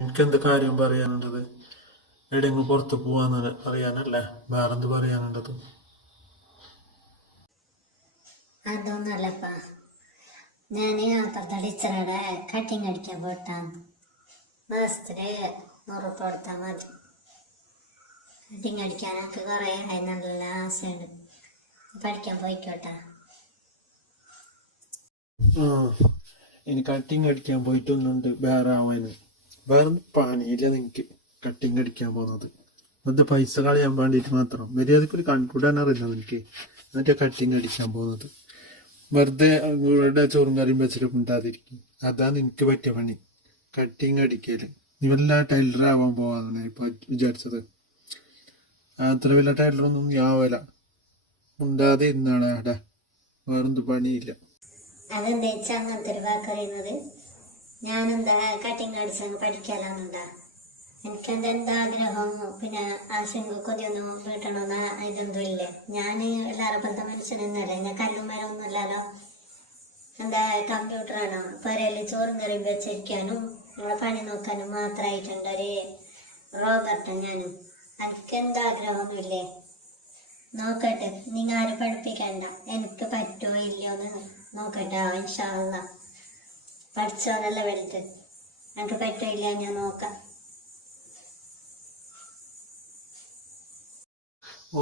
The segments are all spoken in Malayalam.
എനിക്കെന്ത് കാര്യം പറയാനുണ്ടത് എവിടെയെങ്കിലും പുറത്ത് പോവാന്ന് അറിയാനല്ലേ വേറെന്ത് പറയാനുണ്ടത് അതൊന്നുമല്ലപ്പ. ഞാൻ അപ്പുറത്തെ ടീച്ചറുടെ കട്ടിങ് അടിക്കാൻ പോയിട്ടാണ് മാസത്തിൽ നൂറുപ്യ കൊടുത്താൽ മതി. കട്ടിങ് അടിക്കാൻ എനിക്ക് കുറേ ആയി നല്ല ആശയുണ്ട്. പഠിക്കാൻ പോയിക്കോട്ടാ. ഇനി കട്ടിങ് അടിക്കാൻ പോയിട്ടൊന്നുണ്ട്. വേറെ ആവാന്. വേറെ പണിയില്ല നിനക്ക് കട്ടിങ് അടിക്കാൻ പോകുന്നത് വെറുതെ പൈസ കളയാൻ വേണ്ടിയിട്ട് മാത്രം. മര്യാദയ്ക്ക് ഒരു കൺകൂടാൻ അറിയില്ല നിനക്ക് എന്നിട്ട് കട്ടിങ് അടിക്കാൻ പോകുന്നത് വെറുതെ ഇവിടെ ചോറും കറിയും വെച്ചിട്ട് ഉണ്ടാതിരിക്കും അതാ നിനക്ക് പറ്റിയ പണി. കട്ടിങ് അടിക്കൽ. നീ വല്ല ടൈലർ ആവാൻ പോവാന്നാണ് ഇപ്പൊ വിചാരിച്ചത്. അത്ര വലിയ ടൈലറൊന്നും ഞാൻ ആവല. ഉണ്ടാതെ ഇരുന്നാണ് അവിടെ വേറെന്ത് പണിയില്ല. അതെന്താ വെച്ചാൽ അങ്ങനത്തെ ഒരു വാക്ക് അറിയുന്നത് ഞാനെന്താ കട്ടിങ് അടിച്ചങ്ങ് പഠിക്കാലാന്നുണ്ടാ? എനിക്കെന്താ എന്താ ആഗ്രഹം പിന്നെ ആശങ്ക കൊതിയൊന്നും വീട്ടണമെന്ന ഇതൊന്നും ഇല്ല. ഞാൻ എല്ലാവരും പോലത്തെ മനുഷ്യനൊന്നുമല്ല ഞാൻ കല്ലും മരമൊന്നും ഇല്ലല്ലോ. എന്താ കമ്പ്യൂട്ടറാണോ പെരയിൽ ചോറും കറിയും വെച്ചിരിക്കാനും നമ്മളെ പണി നോക്കാനും മാത്രമായിട്ടുണ്ട് ഒരു റോബർട്ട് ഞാനും. എനിക്ക് എന്താ ആഗ്രഹമൊന്നുമില്ലേ? നോക്കട്ടെ. നിങ്ങൾ ആരും പഠിപ്പിക്കണ്ട. നോക്കട്ടെ ഇൻഷാള്ള ഇൻഷാല്ല പഠിച്ചോന്നല്ല വലുത് എനിക്ക് പറ്റില്ല ഞാൻ നോക്കാം.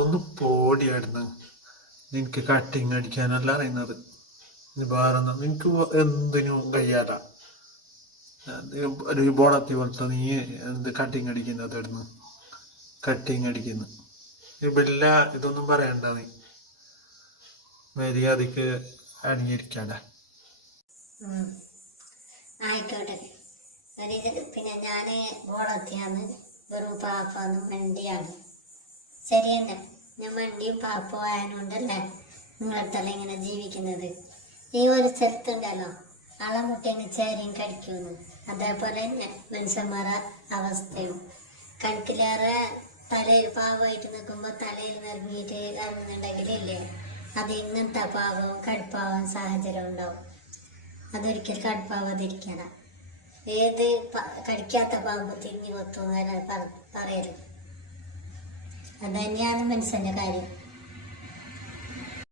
ഒന്ന് പോടിയായിരുന്നു. നിനക്ക് കട്ടിങ് അടിക്കാനല്ല അറിയുന്നത്. വേറൊന്നും. വേറെ നിനക്ക് എന്തിനും കഴിയാല ഒരു ബോളത്തി പോലത്തെ നീ എന്ത് കട്ടിങ് അടിക്കുന്നത് ഇടുന്നു കട്ടിങ് അടിക്കുന്നു. ഇപ്പം ഇല്ല ഇതൊന്നും പറയണ്ട നീ. മര്യാദയ്ക്ക് അണിഞ്ഞിരിക്കണ്ട ഉം. ആയിക്കോട്ടെ. പിന്നെ ഞാൻ ഓളത്തിയാന്ന് വെറും പാപ്പാന്ന് മണ്ടിയാണ്. ശരിയല്ല? ഞാൻ മണ്ടിയും പാപ്പോ ആയതുകൊണ്ടല്ലേ നിങ്ങളടുത്തല്ല ഇങ്ങനെ ജീവിക്കുന്നത്? ഈ ഒരു സ്ഥലത്തുണ്ടല്ലോ. അളമുട്ടങ്ങ് ചേരയും കടിക്കുന്നു അതേപോലെ തന്നെ മനുഷ്യന്മാരുടെ അവസ്ഥയും. കണക്കിലേറെ തലയിൽ പാവമായിട്ട് നിൽക്കുമ്പോൾ തലയിൽ നിറങ്ങിയിട്ട് ഇറങ്ങുന്നുണ്ടെങ്കിലില്ലേ? അത് ഇങ്ങനത്തെ പാകവും കടുപ്പാവാൻ സാഹചര്യം ഉണ്ടാവും. അതൊരിക്കൽ കടുപ്പാവാതിരിക്കണം ഏത് കടിക്കാത്ത പാമ്പ് തിരിഞ്ഞു കൊത്തും പറയരുത്. അത് തന്നെയാണ് മനുഷ്യന്റെ കാര്യം.